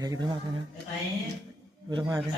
Jadi belum ada. Belum ada.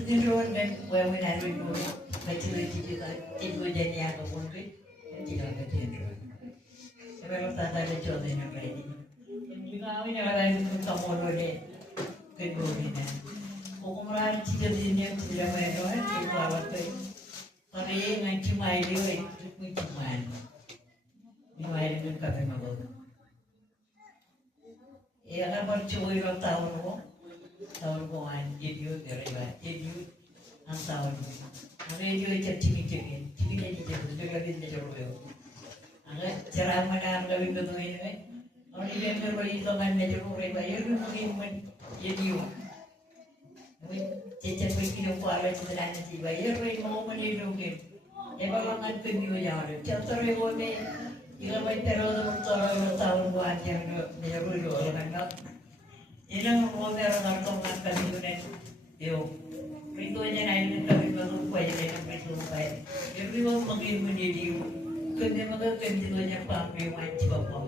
Gendron dan wewen anu itu kecil itu jadi apa pun itu tidak ada gendron. Sebelum tanda ada contohnya lagi. Juga ini orang itu kamu deh gendron ini. Ukuran tidak dia tidak main itu awak tu. Tapi yang cuma itu cuma ini itu kami mahu. Ya kan percuma itu tahun bukan jadi ang tahun jadi jadi ang ceramah na gawin ko ngayon orang ini berbalik dengan meja bayar mungkin jadi cecep bikin kuala sebenarnya sih bayar mau menidurkan evaluasi penjualan contoh rewome jika terus tahun bukan yang menyeru orang Ilang mo meron ng tongkat kami doon yung prito niya na yun kami magpapay na yung prito mo kaya yung di mo maging maniliw kundi magagandi ko niya pa ang may manchi pa po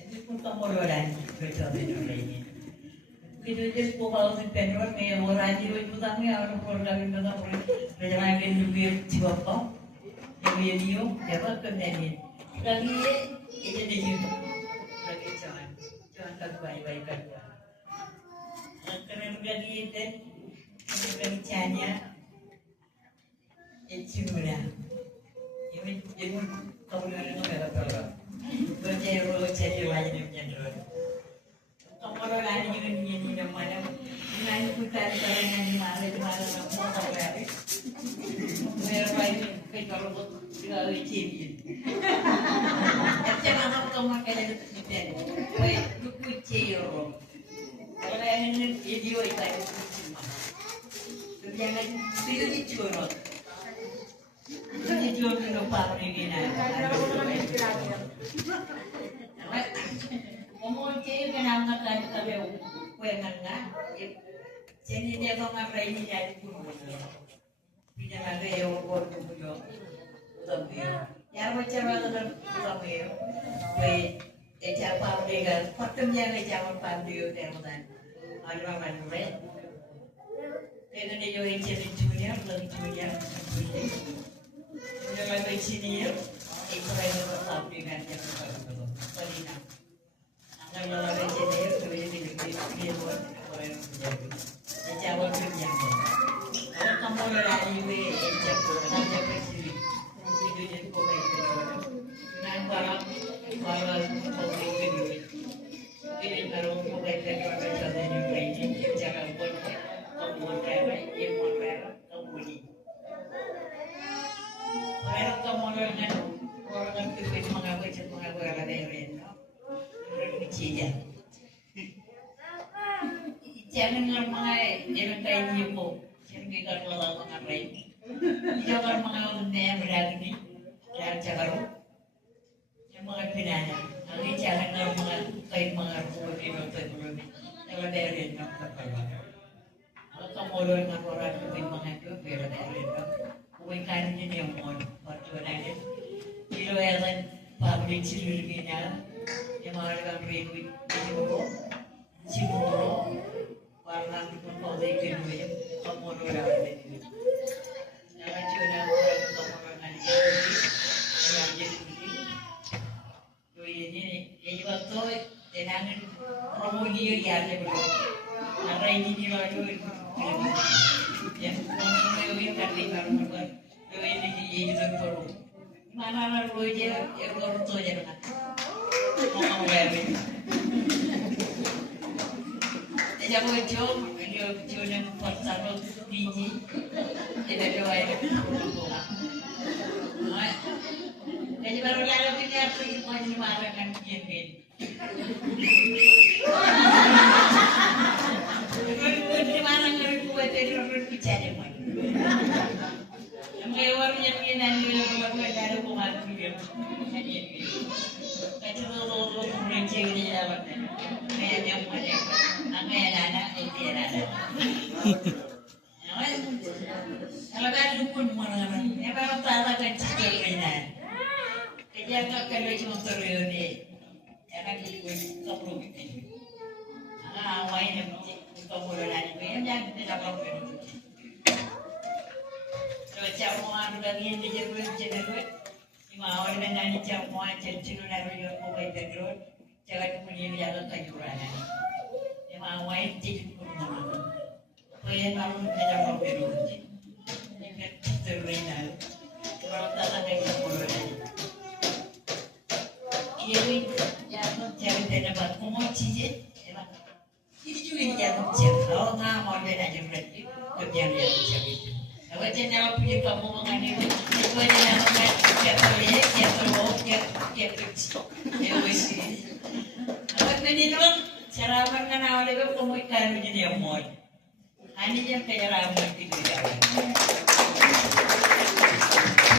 hindi po kamuloran prito kami doon rin kinutin po ka ng penron may orani ko yung putang niya ano po kami magpapay may nangagin yung yung chiwa po yung yung diba kundi lagi ito na yun lagi jangan baik-baik aja. Karena lagi itu, kerjanya itu mudah. Ini kamu orang orang berapa? Berjaya wajib menjadi. Kamu orang ini yang mana? Ini putar dengan mana mau tahu ya? Mereka ini kalau tidak licin. Jangan kamu kayak gitu. Wait, look cero. Kalau yang ini video itu jangan tidak dicuro. Jadi jual minum pabrik ini. Kamu cero kenapa kan kalau kuengan? Jadi dia mengambil ini dari pun. Tidak ada yang orang punya. Tapi ya macam mana tapi wait. Echa pabrik patungnya echa pabrik teman. Ada mana red? Ini dia jual junior, lagi junior. Jangan lagi senior. Itu lagi pabrik kan yang baru. Palina. Kalau lagi senior, tu jadi dia buat orang menjadi. Echa pabrik yang baru. Kalau kamu lagi we echa pabrik sendiri. Itu jadi pabrik teman. Nan barang ini kalau mau kita kerja dengan training jangan buat kemudian kemudian orang itu mengaku ada yang berbicara jangan mengai jangan kayak nyipu jangan kita kalau mengapain jangan mengaku dia berani jangan cakap mga pinana, ang itsahan ng mga kayo mga rutin o tulong, naladerin ng kapalwa. Ang kamulol ng koran ng mga ito, pero naladerin ng kuwing din yung mon, patuwa natin. Iloelan, public silulungin na, yung mga nagang rin siguro, parang kung kauday kinuwi, kamulol na rin. Nakatyo na koran ng kamulol na rin. Ini waktu dengan promosi yang ada belum, ada ini baru yang promosi kan di baru ini baru mana baru je yang baru tu je kan, mau berapa? Jadi aku jom yang pertama biji, jadi dua itu. Jadi baru lalu kita pergi mau marah kan kirim. Di mana ngerti buat jadi orang bicara mau. Yang orang yang ini nanti orang dari rumah kirim. Kacau lo mencari di dalam. Kayak yang mana? Angkat anak itu ada. Kalau kan dukun mana? Ya baru tahu kan cekik ini. Jangan kalau cuma terus jangan ikut kabur gitu. Awalnya kamu bagian di Jawa, Imawal dengan icap mua cercinu naruyo ko kay Pedro, jaga kemudian jalan tajuran. Imawal jadi kurang. Kaya namun kita mau Pedro. Ingat terbenal. Kalau tak ada yang boleh. Kiri jangan dapat komoci. Ini juga jangan cek. Kalau nggak mau beda aja berarti kerjaan yang cek itu. Kalau jangan punya kamu mengenai itu aja namanya kayak proyek, kayak terbawa, kayak kecil, kayak wesi. Kalau ini dong cara mengenal itu kamu ikan jadi yang mau. Hanya yang kayak ramai itu ya.